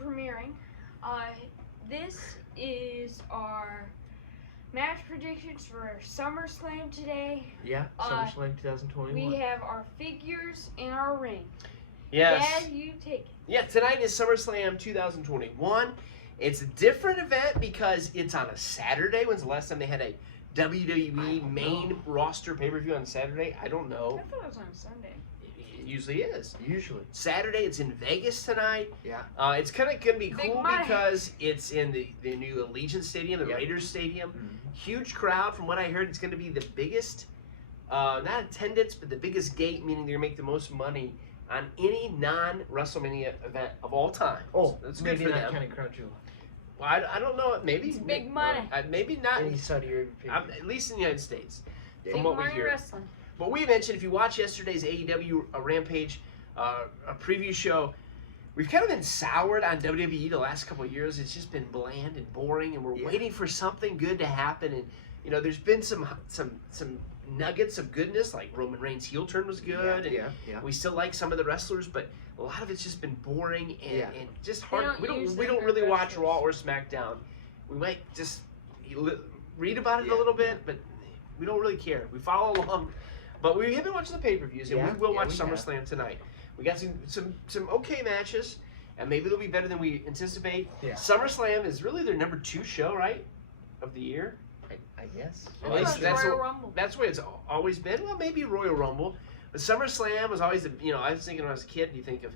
premiering. This is our match predictions for SummerSlam today. Yeah, SummerSlam 2021. We have our figures in our ring. Yes. Dad, you take it. Yeah, tonight is SummerSlam 2021. It's a different event because it's on a Saturday. When's the last time they had a WWE main roster pay-per-view on Saturday? I don't know. I thought it was on Sunday. It usually is. Usually. Saturday, it's in Vegas tonight. Yeah. It's kind of going to be Big cool money. because it's in the new Allegiant Stadium, the Raiders Stadium. Mm-hmm. Huge crowd. From what I heard, it's going to be the biggest, not attendance, but the biggest gate, meaning they're going to make the most money on any non-WrestleMania event of all time. Oh, that's good maybe for not them. counting Crown Jewel. Well, I don't know. Maybe It's big money. Maybe not. Any Saudi Arabian At least in the United States, Yeah. from Big what we money hear. wrestling. But we mentioned, if you watch yesterday's AEW Rampage a preview show, we've kind of been soured on WWE the last couple of years. It's just been bland and boring, and we're waiting for something good to happen. And you know, there's been some nuggets of goodness, like Roman Reigns' heel turn was good, and we still like some of the wrestlers, but a lot of it's just been boring and just hard. We don't really watch Raw or SmackDown. We might just read about it a little bit, but we don't really care. We follow along, but we have been watching the pay-per-views, and we will watch SummerSlam tonight. We got some okay matches, and maybe they'll be better than we anticipate. Yeah. SummerSlam is really their number 2 show, right, of the year. I guess. At least Royal Rumble. that's the way it's always been. Well, maybe Royal Rumble, but SummerSlam was always I was thinking when I was a kid, you think of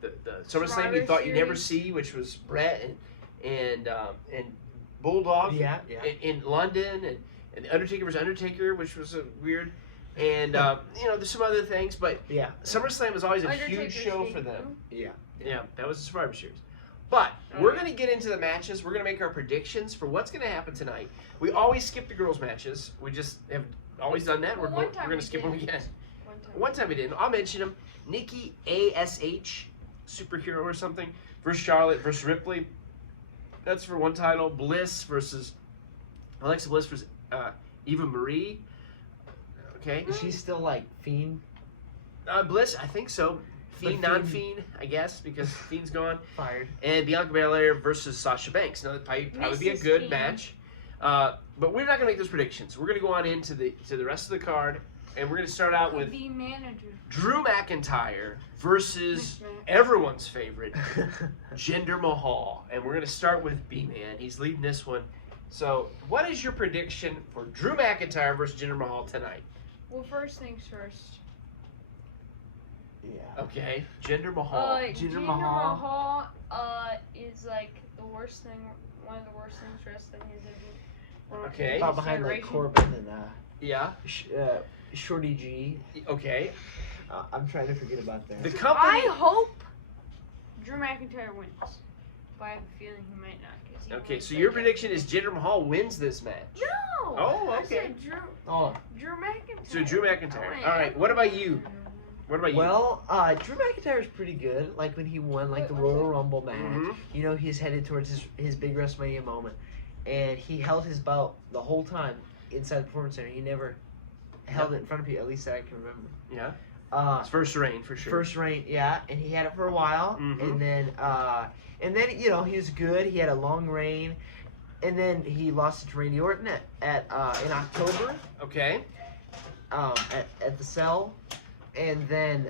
the SummerSlam you thought you'd never see, which was Brett and Bulldog in London, and the Undertaker vs. Undertaker, which was weird, and there's some other things, but SummerSlam was always a huge show for them. Yeah, that was the Survivor Series. But we're going to get into the matches. We're going to make our predictions for what's going to happen tonight. We always skip the girls' matches. We just have always done that. Well, we're going to skip them again. One time we didn't. I'll mention them. Nikki A.S.H., superhero or something, versus Charlotte versus Ripley. That's for one title. Bliss versus Alexa Bliss versus Eva Marie. Okay. Is she still like Fiend? Bliss, I think so. Fiend, non-Fiend, I guess, because Fiend's gone. Fired. And Bianca Belair versus Sasha Banks. Now, that probably be a good Fiend. match. But we're not going to make those predictions. We're going to go on into the rest of the card, and we're going to start out with The manager. Drew McIntyre versus everyone's favorite, Jinder Mahal. And we're going to start with B-Man. He's leading this one. So, what is your prediction for Drew McIntyre versus Jinder Mahal tonight? Well, first things first. Yeah. Okay, Jinder Mahal. Jinder Mahal is like the worst thing, one of the worst things wrestling has ever. Okay. About behind like Corbin and Shorty G. Okay. I'm trying to forget about that. The company. I hope Drew McIntyre wins, but I have a feeling he might not. Okay, so your prediction is Jinder Mahal wins this match. No. Oh, I okay. said Drew McIntyre. So Drew McIntyre. All right. What about you? What about you? Well, Drew McIntyre is pretty good. Like when he won the Royal Rumble match. Mhm. You know, he's headed towards his big WrestleMania moment, and he held his belt the whole time inside the Performance Center. He never held it in front of people, at least that I can remember. Yeah. It's first reign for sure. First reign, yeah, and he had it for a while, and then he was good. He had a long reign, and then he lost it to Randy Orton in October. Okay. At the Cell. And then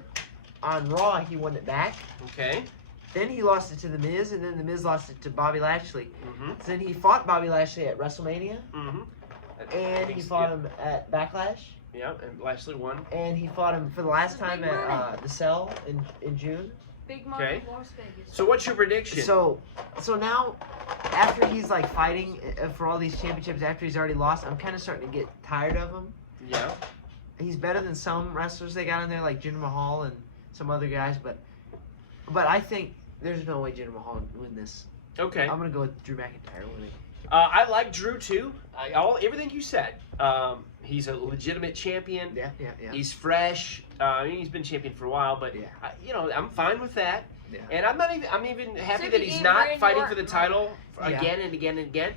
on Raw, he won it back. Okay. Then he lost it to The Miz, and then The Miz lost it to Bobby Lashley. Mm-hmm. So then he fought Bobby Lashley at WrestleMania, Mm-hmm. and he fought him at Backlash. Yeah, and Lashley won. And he fought him for the last time at the Cell in June. Big money, Okay. Las Vegas. So what's your prediction? So now, after he's like fighting for all these championships, after he's already lost, I'm kind of starting to get tired of him. Yeah. He's better than some wrestlers they got in there, like Jinder Mahal and some other guys, but I think there's no way Jinder Mahal will win this. Okay. I'm gonna go with Drew McIntyre winning. I like Drew too. Everything you said. He's a legitimate champion. Yeah. He's fresh. He's been champion for a while, but I'm fine with that. Yeah. And I'm even happy So that he he's gave not Randy fighting for Orton, the title right? again and again and again.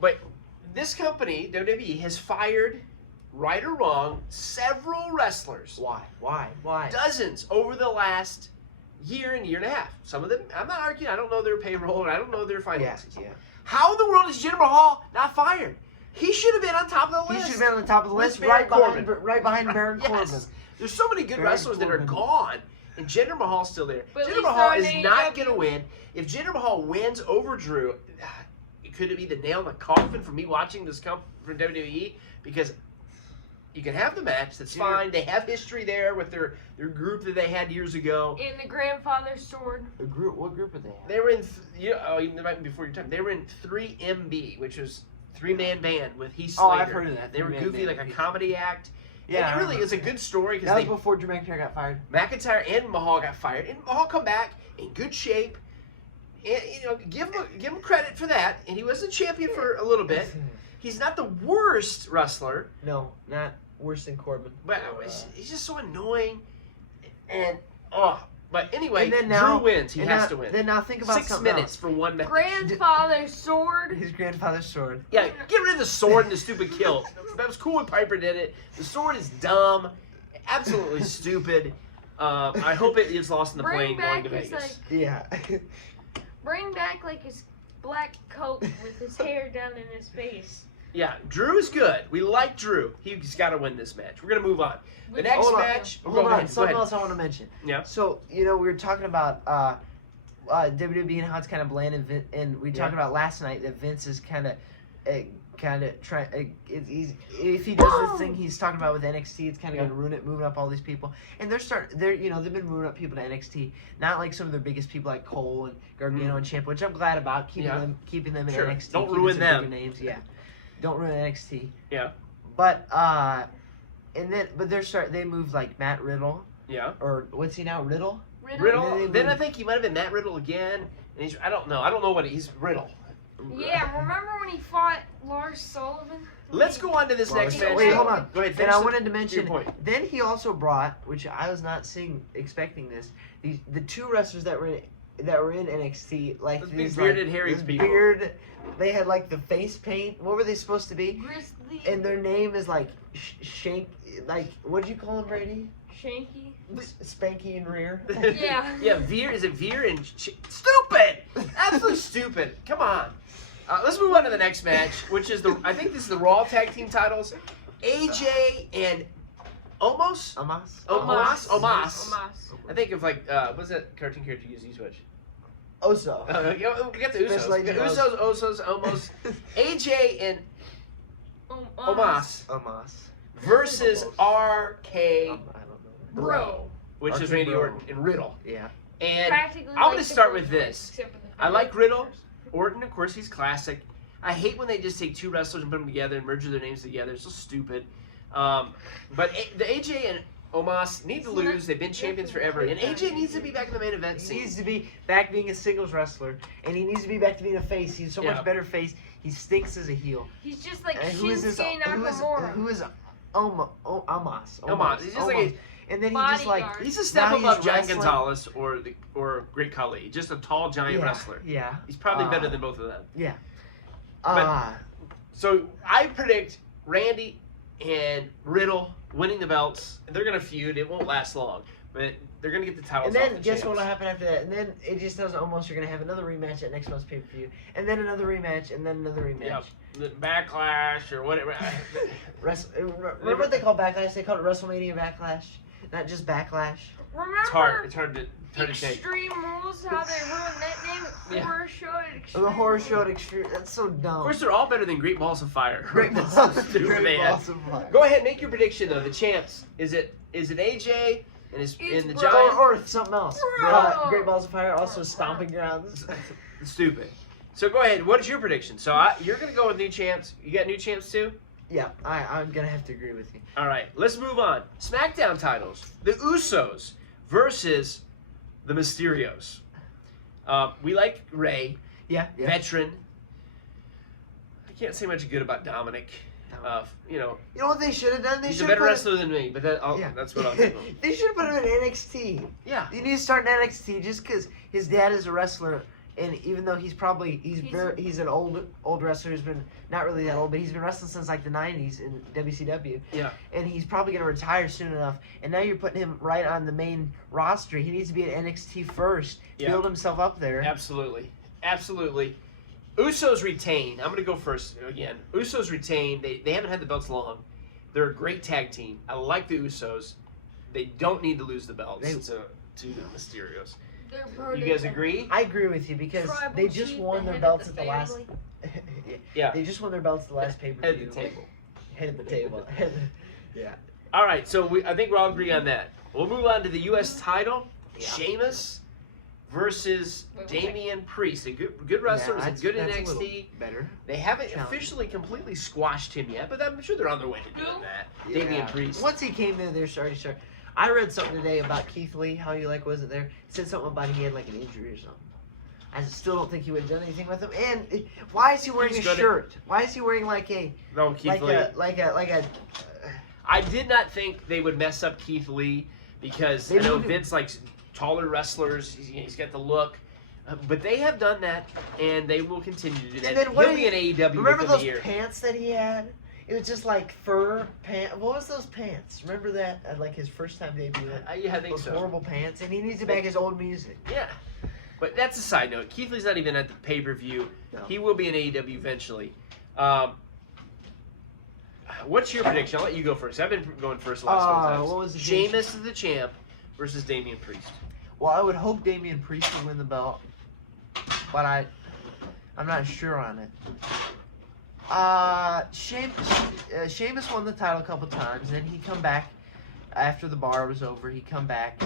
But this company, WWE, has fired, right or wrong, several wrestlers. Why? Dozens over the last year and year and a half. Some of them, I'm not arguing. I don't know their payroll and I don't know their finances. Yeah. How in the world is Jinder Mahal not fired? He should have been on top of the list. He should have been on the top of the list, Baron right behind Baron Corbin. Yes. There's so many good Baron wrestlers that are Corbin. gone, and Jinder Mahal's still there. But at Jinder least Mahal they're is on not AEW. going to win. If Jinder Mahal wins over Drew, could it be the nail in the coffin for me watching this come from WWE? Because you can have the match, that's fine. They have history there with their group that they had years ago. In the grandfather's sword. What group are they at? They were in, even before your time, they were in 3MB, which was 3-man band with Heath Slater. Oh, I've heard of that. They were 3-man goofy, band. like a comedy act. Yeah, And it really is a good story because That was they before Drew McIntyre got fired. McIntyre and Mahal got fired, and Mahal come back in good shape. And, give him credit for that. And he was a champion for a little bit. He's not the worst wrestler, No, not worse than Corbin. but he's just so annoying. And but anyway, And then now- Drew wins. He And has now- to win. Then now think about 6 something minutes for one match. Grandfather's sword. else. His grandfather's sword. Yeah, get rid of the sword and the stupid kilt. That was cool when Piper did it. The sword is dumb, absolutely stupid. I hope it is lost in the Bring plane going back to his Vegas. Yeah. bring back like his black coat with his hair down in his face. Yeah, Drew is good. We like Drew. He's got to win this match. We're gonna move on. The next Hold on. match. Hold go on. ahead, go Something ahead. else I want to mention. Yeah. So we were talking about WWE and how it's kind of bland, and we talked about last night that Vince is kind of trying. If he does this thing he's talking about with NXT, it's kind of going to ruin it, moving up all these people. And they've been moving up people to NXT, not like some of their biggest people like Cole and Gargano and Ciampa, which I'm glad about keeping them in Sure. NXT. Don't keeping ruin some them. bigger names, yeah. Don't ruin NXT. Yeah. But they moved like Matt Riddle, Yeah. or what's he now, Riddle? Riddle. Then I think he might have been Matt Riddle again. And I don't know what he's Riddle. Yeah, remember when he fought Lars Sullivan? Let's go on to this next match. Wait, hold on. Go ahead. And finish I the- wanted to your mention, point. then he also brought, which I was not expecting this, the two wrestlers that were in NXT, like Those big these bearded, hairy this people. They had like the face paint. What were they supposed to be? Grizzly. And their name is like Shank. Like, what do you call him, Brady? Shanky. Spanky and Rear. Yeah. Yeah, Veer. Is it Veer and stupid? Absolutely stupid. Come on. Let's move on to the next match, which is I think this is the Raw Tag Team titles. AJ and Omos. Omos. I think of like what's that cartoon character you use? Switch. Oso. We got the Usos. Special Agent Usos, Omos. AJ and Omos Omos. versus RK I don't know. Bro, which is RK Randy Bro. Orton and Riddle. Yeah. And Practically I'm going like to start the with Brood this. Boys, except for the I like Brood Riddle. Boys. Orton, of course, he's classic. I hate when they just take two wrestlers and put them together and merge their names together. It's so stupid. But the AJ and Omos need to lose. They've been champions forever. And AJ needs to be back in the main event He scene. needs to be back being a singles wrestler, and he needs to be back to being a face. He's so much better face. He stinks as a heel. He's just like And who is this? Shinsuke Nakamura. Who is Omos? Omos. He's just like and then he just like Bodyguard. he's a step now above he's Giant wrestling. Gonzalez or Great Khali. Just a tall giant wrestler. Yeah. He's probably better than both of them. Yeah. So I predict Randy and Riddle winning the belts. They're gonna feud. It won't last long, but they're gonna get the titles. And then off the guess champs. what will happen after that? And then it just tells almost you're gonna have another rematch at next month's pay per view, and then another rematch, and then another rematch. Yep. The Backlash or whatever. Remember what they call Backlash? They called it WrestleMania Backlash, not just Backlash. Remember It's hard to take. Extreme Rules, how they ruined that name? Yeah. Horror Show at Extreme The horror show at Rules. Extreme. That's so dumb. Of course, they're all better than Great Balls of Fire. Great That's balls, so stupid, great man. balls of fire. Go ahead, make your prediction though. The champs. Is it AJ and It's the Bro. Giant? Or something else. Bro. Great Balls of Fire, also Stomping Grounds. Stupid. So go ahead. What is your prediction? So you're gonna go with new champs. You got new champs too. Yeah, I'm gonna have to agree with you. All right, let's move on. Smackdown titles. The Usos versus the Mysterios. We like Ray, Yeah. veteran. I can't say much good about Dominic. You know, You know what they should have done? They he's a should better have wrestler than me, but that's what I'll give him. They should have put him in NXT. Yeah. You need to start in NXT just because his dad is a wrestler, And even though he's an old wrestler who's been not really that old, but he's been wrestling since like the 90s in WCW. Yeah. And he's probably going to retire soon enough. And now you're putting him right on the main roster. He needs to be at NXT first, build himself up there. Absolutely. Usos retain. I'm going to go first again. Usos retain. They haven't had the belts long. They're a great tag team. I like the Usos. They don't need to lose the belts to the Mysterios. You guys agree? I agree with you because they just won their belts at the last. Yeah. They just won their belts at the last pay-per-view. Head of the table. Head of the table. Yeah. All right, so I think we'll all agree on that. We'll move on to the U.S. title. Yeah. Sheamus versus Damien Priest. A good wrestler. Yeah, Was a good that's a NXT. little better. They haven't Challenge. officially completely squashed him yet, but I'm sure they're on their way to doing that. Yeah. Damien Priest. Once he came in, they're already starting. I read something today about Keith Lee, how he wasn't there. It said something about he had like an injury or something. I still don't think he would have done anything with him. And why is he wearing a shirt? Why is he wearing like a Keith Lee. I did not think they would mess up Keith Lee because I know Vince likes taller wrestlers. He's got the look. But they have done that, and they will continue to do that. And then He'll be in AEW remember within those the year. pants that he had? It was just like fur pants. What was those pants? Remember that at like his first time debut? Yeah, I think those so. horrible pants, and he needs to make his old music. Yeah. But that's a side note. Keith Lee's not even at the pay-per-view. No. He will be in AEW eventually. What's your prediction? I'll let you go first. I've been going first the last couple times. What was the Sheamus is the champ versus Damien Priest. Well, I would hope Damien Priest would win the belt, but I'm not sure on it. Sheamus won the title a couple times, then he come back after the bar was over. He come back.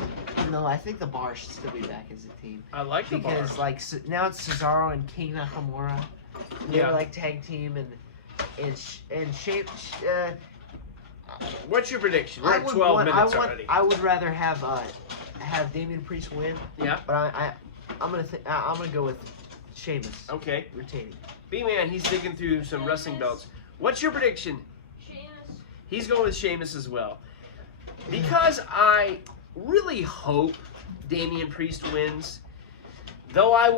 No, I think the bar should still be back as a team. I like the bar. Because like now it's Cesaro and King Nakamura. They're like tag team and Sheamus. What's your prediction? We're at 12 minutes already. I would rather have Damien Priest win. Yeah. But I'm gonna go with Sheamus. Okay. Retaining. B-Man, he's digging through some wrestling belts. What's your prediction? Sheamus. He's going with Sheamus as well. Because I really hope Damien Priest wins, though I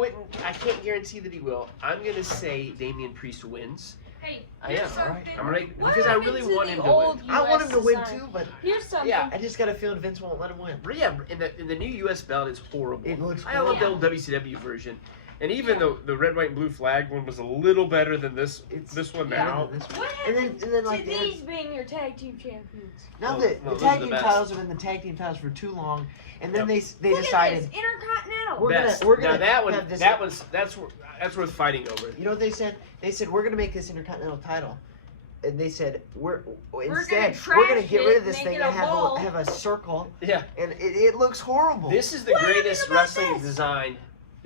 can't guarantee that he will. I'm going to say Damien Priest wins. Hey, I here's am. something. I'm right, What because I happened really to want the him to old win. I want him to win design? too, but Here's something. Yeah. I just got a feeling Vince won't let him win. But yeah, in the new U.S. belt, it's horrible. It looks I love the horrible. old WCW version. And even the red, white, and blue flag one was a little better than this one now. What And happened then like to these being your tag team champions? now No, the those tag are the team best. titles have been the tag team titles for too long, and then they Look decided at this, Intercontinental. we're gonna now that one have this. that's worth fighting over. You know what they said? They said we're gonna make this Intercontinental title, and they said instead trash we're gonna get rid of it, this make thing it and a ball. have a circle, Yeah. and it looks horrible. This is the What happened greatest about wrestling this? design.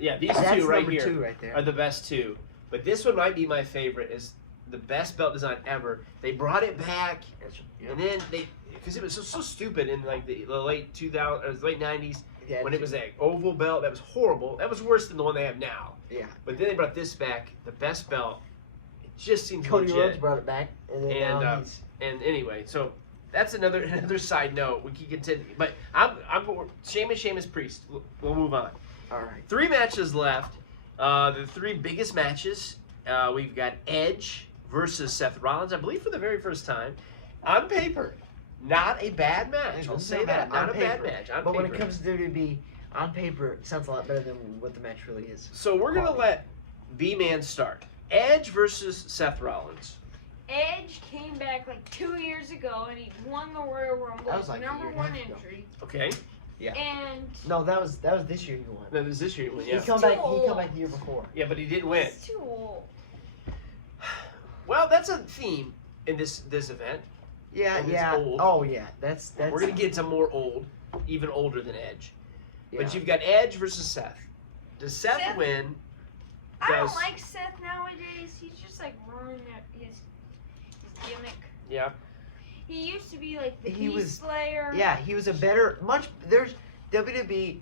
Yeah, these That's two right number here 2 right there. are the best two. But this one might be my favorite. Is the best belt design ever. They brought it back, and then because it was so stupid in like the late 2000s, late 90s Yeah, when it was that oval belt that was horrible. That was worse than the one they have now. Yeah. But then they brought this back, the best belt. It just seems Cody Rhodes legit. brought it back, and then now he's. And anyway, so that's another side note. We can continue, but I'm Sheamus Priest. We'll move on. All right. 3 matches left. The 3 biggest matches. We've got Edge versus Seth Rollins, I believe for the very first time. On paper, not a bad match. I'll say that. Not a bad match. On But paper. when it comes to WWE, on paper, it sounds a lot better than what the match really is. So we're going to let B-Man start. Edge versus Seth Rollins. Edge came back like 2 years ago and he won the Royal Rumble. That was like a number year and a 1 half ago. entry. Okay. Yeah. And No, that was this year he won. No, this is this year. Yeah. He come too back old. the year before. Yeah, but he didn't win. he's too old. Well, that's a theme in this event. Yeah, And it's yeah. old. Oh yeah, that's. We're gonna get to more old, even older than Edge. Yeah. But you've got Edge versus Seth. Does Seth Seth- win? I don't Does- like Seth nowadays. He's just like ruining his gimmick. Yeah. He used to be like the He Beast was- Slayer. Yeah, he was a better There's WWE.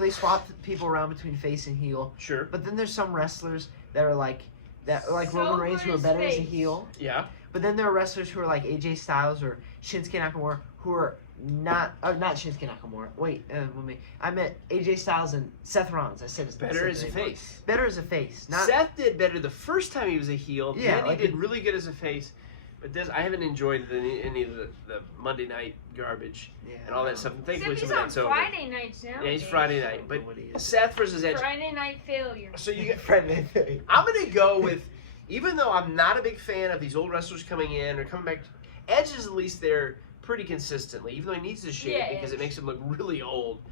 They swap people around between face and heel, Sure. but then there's some wrestlers that are like So Roman Reigns good who are as better as a face. heel. Yeah. But then there are wrestlers who are like AJ Styles or Shinsuke Nakamura who are not Shinsuke Nakamura. Wait, I meant AJ Styles and Seth Rollins. I said it's Better as a face. Better as a face. Not Seth did better the first time he was a heel. Yeah, Then he did really good as a face. But I haven't enjoyed any of the Monday night garbage and all that stuff. And thankfully, Except some of he's that's on over. Friday nights now. Yeah, he's Friday night. But What he is. Seth versus Edge. Friday night failure. So you get. Friday. I'm gonna go with, even though I'm not a big fan of these old wrestlers coming in or coming back, Edge is at least there pretty consistently, even though he needs to shave because it makes him look really old.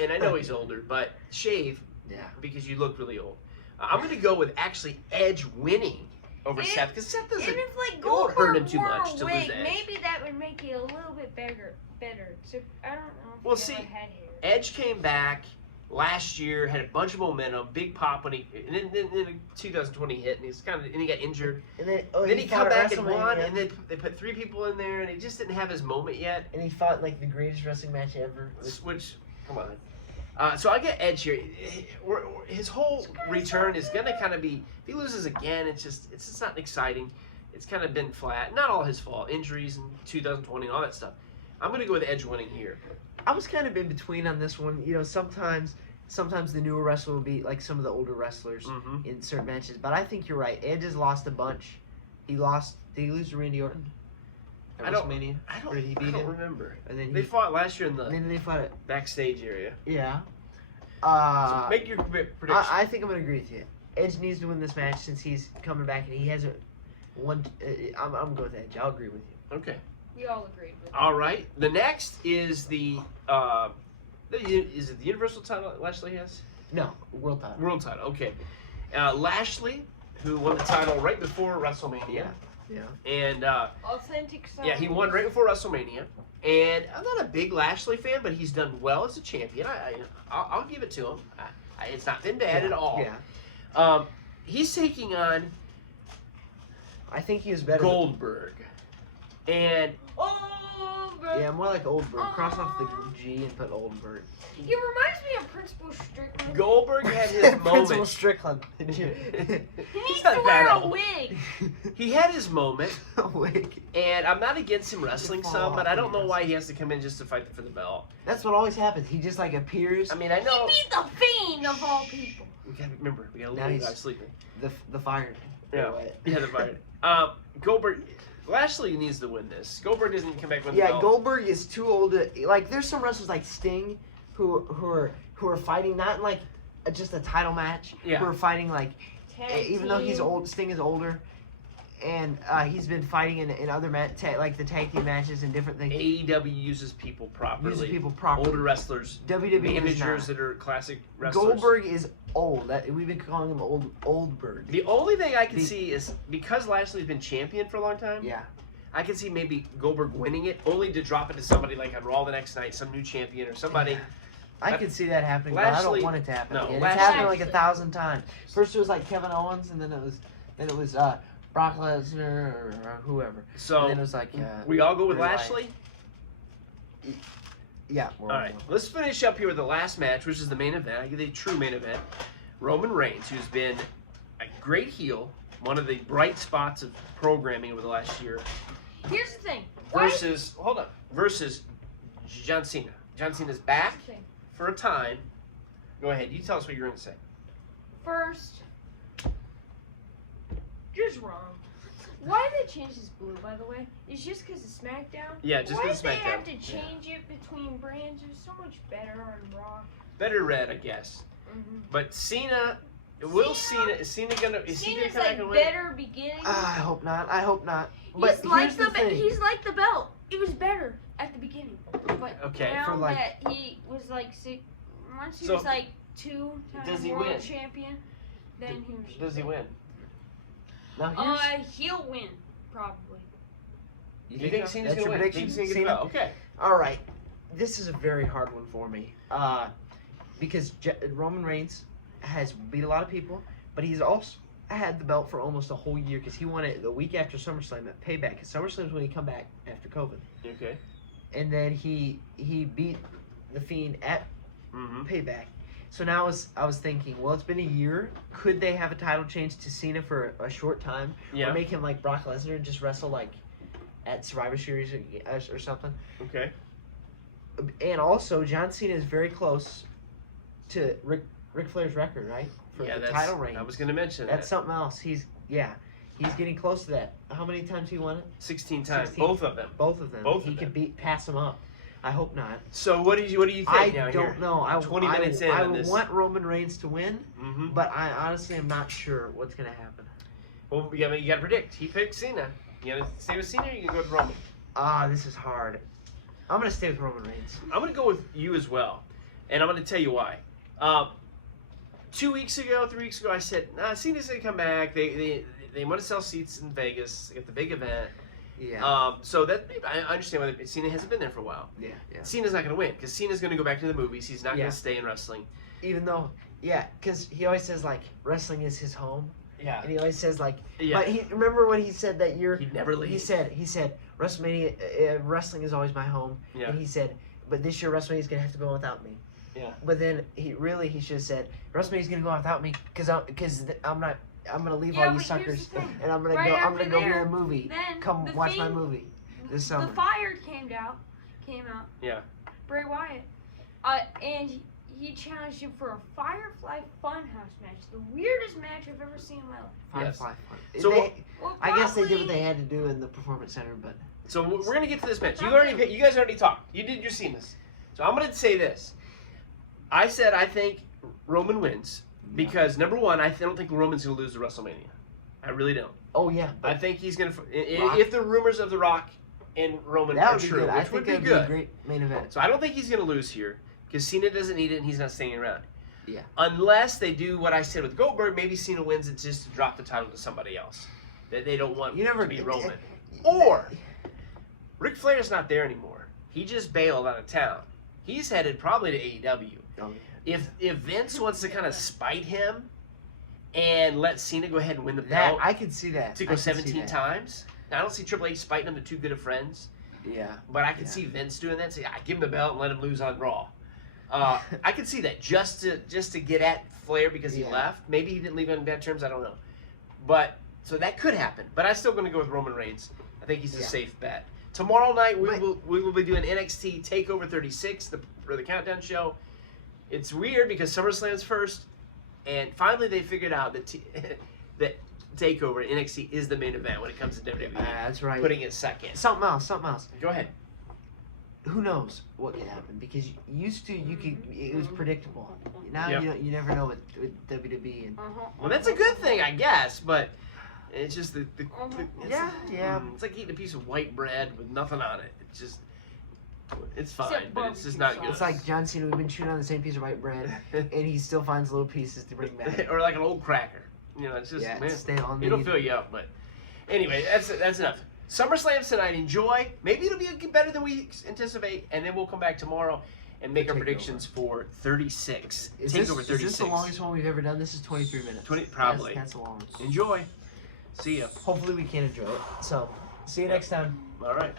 And I know he's older, but shave because you look really old. I'm gonna go with actually Edge winning over Seth because Seth doesn't. And if like it won't hurt Goldberg him too wore much a to wig, lose Edge. maybe that would make it a little bit better. Except I don't know if Well, he see, ever had hair. Edge came back last year, had a bunch of momentum, big pop when and then 2020 hit, and he got injured. And then Then he come fought at back and won, WrestleMania, and then they put 3 people in there, and he just didn't have his moment yet. and he fought like the greatest wrestling match ever. Which, come on. So I get Edge here. His whole return is gonna kind of be. If he loses again, it's just not exciting. It's kind of been flat. Not all his fault. Injuries in 2020 and all that stuff. I'm gonna go with Edge winning here. I was kind of in between on this one. You know, sometimes the newer wrestler will be like some of the older wrestlers in certain matches. But I think you're right. Edge has lost a bunch. Did he lose to Randy Orton? I don't WrestleMania? Or did he beat him? remember. And then They fought last year in the then they fought it. backstage area. Yeah. So make your prediction. I think I'm gonna agree with you. Edge needs to win this match since he's coming back and he hasn't won. I'm gonna go with Edge. I'll agree with you. Okay. We all agreed with that. All right. The next is is it the Universal title Lashley has? No, world title. World title. Okay. Lashley, who won the title right before WrestleMania. Yeah. And Authentic style. yeah, he won right before WrestleMania. And I'm not a big Lashley fan, but he's done well as a champion. I'll give it to him. It's not been bad at all. Yeah. He's taking on I think he was better. Goldberg. And Yeah, more like Oldberg. Cross off the G and put Oldberg. He reminds me of Principal Strickland. Goldberg had his Principal moment. Strickland. He needs not to bad wear at a all. wig. He had his moment, Wig. and I'm not against him wrestling Fall some, but off I don't when know he why he has to come in just to fight for the belt. That's what always happens. He just like appears. I mean, I know. He beat the Fiend of all people. We gotta remember, we got a Now little guy he's- sleeping. The fired. Yeah, yeah, the fight. Goldberg, Lashley needs to win this. Goldberg doesn't come back with the Yeah, belt. Goldberg is too old to like. There's some wrestlers like Sting, who are fighting not in like just a title match. Yeah. Who are fighting like Tag even though he's team. old. Sting is older, and he's been fighting in other like the tag team matches and different things. AEW uses people properly. Uses people properly. Older wrestlers. WWE Managers does not. that are classic wrestlers. Goldberg is old. We've been calling him Oldberg. The only thing I can see is because Lashley's been champion for a long time. Yeah. I can see maybe Goldberg winning it, only to drop it to somebody like on Raw the next night, some new champion or somebody. I could see that happening, but I Lashley- don't want it to happen. no, again. It's Lashley- happened like 1,000 times. First it was like Kevin Owens, and then it was Brock Lesnar or whoever. So And then it was like we all go with Bray Wyatt. Lashley. yeah. All right, let's finish up here with the last match, which is the main event. The true main event. Roman Reigns, who's been a great heel, one of the bright spots of programming over the last year, Here's the thing. Why- versus John Cena. John Cena's back Here's the thing. for a time. Go ahead, you tell us what you're going to say. First, just wrong. Why did they change this blue, by the way? It's just because of SmackDown? Yeah, just Why because did they SmackDown. have to change it between brands? It was so much better on Raw. Better red, I guess. Mm-hmm. But Cena, is Cena gonna come Cena's back like and win? better beginning. I hope not. I hope not. But He's like here's the thing. he's like the belt. It was better at the beginning, but Okay, now for like- that he was like once he So, was like 2-time does he world win? champion, then he was. Does he win? Now here's, He'll win probably. You think so? Cena's That's gonna your win? prediction? Think Cena's gonna Cena? win? Okay. All right, this is a very hard one for me. Because Roman Reigns has beat a lot of people, but he's also had the belt for almost a whole year because he won it the week after SummerSlam at Payback. Because SummerSlam is when he come back after COVID, Okay. and then he beat the Fiend at Mm-hmm. Payback. So now I was thinking, well, it's been a year. Could they have a title change to Cena for a short time, Yeah. or make him like Brock Lesnar and just wrestle like at Survivor Series or something? Okay. And also, John Cena is very close to Ric Flair's record, right? For the title reign. I was going to mention that's something else. He's getting close to that. How many times he won it? 16 times. 16. Both of them. He could pass him up. I hope not. So what do you think I don't know. 20 minutes in I on this. want Roman Reigns to win, but I honestly am not sure what's going to happen. Well, you got to predict. He picked Cena. You got to stay with Cena or you can go with Roman? This is hard. I'm going to stay with Roman Reigns. I'm going to go with you as well. And I'm going to tell you why. 3 weeks ago, I said, Cena's going to come back. They want to sell seats in Vegas at the big event. Yeah. So that I understand why Cena hasn't been there for a while. Yeah. Cena's not going to win because Cena's going to go back to the movies. He's not going to stay in wrestling. Even though, because he always says, like, wrestling is his home. Yeah. And he always says, like, but remember when he said that he'd never leave. He said, WrestleMania, wrestling is always my home. Yeah. And he said, but this year WrestleMania is going to have to go without me. Yeah. But then he should have said, WrestleMania is going to go without me because I'm going to leave all you suckers and I'm going to go view a movie. Come watch my movie this summer. The Fire came out. Yeah. Bray Wyatt. And he challenged him for a Firefly Funhouse match. The weirdest match I've ever seen in my life. Firefly Fun. So I guess they did what they had to do in the Performance Center, but. So we're going to get to this match. You guys already talked. You did your Cena's. So I'm going to say this. I said I think Roman wins because, number one, I don't think Roman's going to lose to WrestleMania. I really don't. Oh, yeah. I think he's going to... If the rumors of The Rock and Roman are true, which would be good. A great main event. So I don't think he's going to lose here because Cena doesn't need it and he's not staying around. Yeah. Unless they do what I said with Goldberg, maybe Cena wins it just to drop the title to somebody else that they don't want to be Roman. Or Ric Flair's not there anymore. He just bailed out of town. He's headed probably to AEW. Oh, If Vince wants to kind of spite him and let Cena go ahead and win the belt, I could see that. To go 17 times. Now, I don't see Triple H spiting him to too good of friends. Yeah. But I could see Vince doing that. Say, give him the belt and let him lose on Raw. I could see that just to get at Flair because he left. Maybe he didn't leave on bad terms. I don't know. But so that could happen. But I'm still going to go with Roman Reigns. I think he's a safe bet. Tomorrow night we will be doing NXT Takeover 36 for the countdown show. It's weird because SummerSlam's first, and finally they figured out that that Takeover NXT is the main event when it comes to WWE. That's right. Putting it second. Something else. Go ahead. Who knows what could happen? Because used to it was predictable. Now you never know with WWE. And well, that's a good thing, I guess, but. It's just it's like eating a piece of white bread with nothing on it. It's fine, but it's just not good. It's like John Cena. We've been chewing on the same piece of white bread, and he still finds little pieces to bring back. Or like an old cracker. It's just it'll fill you up. But anyway, that's enough. SummerSlam tonight. Enjoy. Maybe it'll be better than we anticipate, and then we'll come back tomorrow and make our predictions for 36. Takeover 36. Is this the longest one we've ever done? This is 23 minutes. Probably. That's a long one. Enjoy. See ya. Hopefully we can enjoy it. So, see you next time. All right.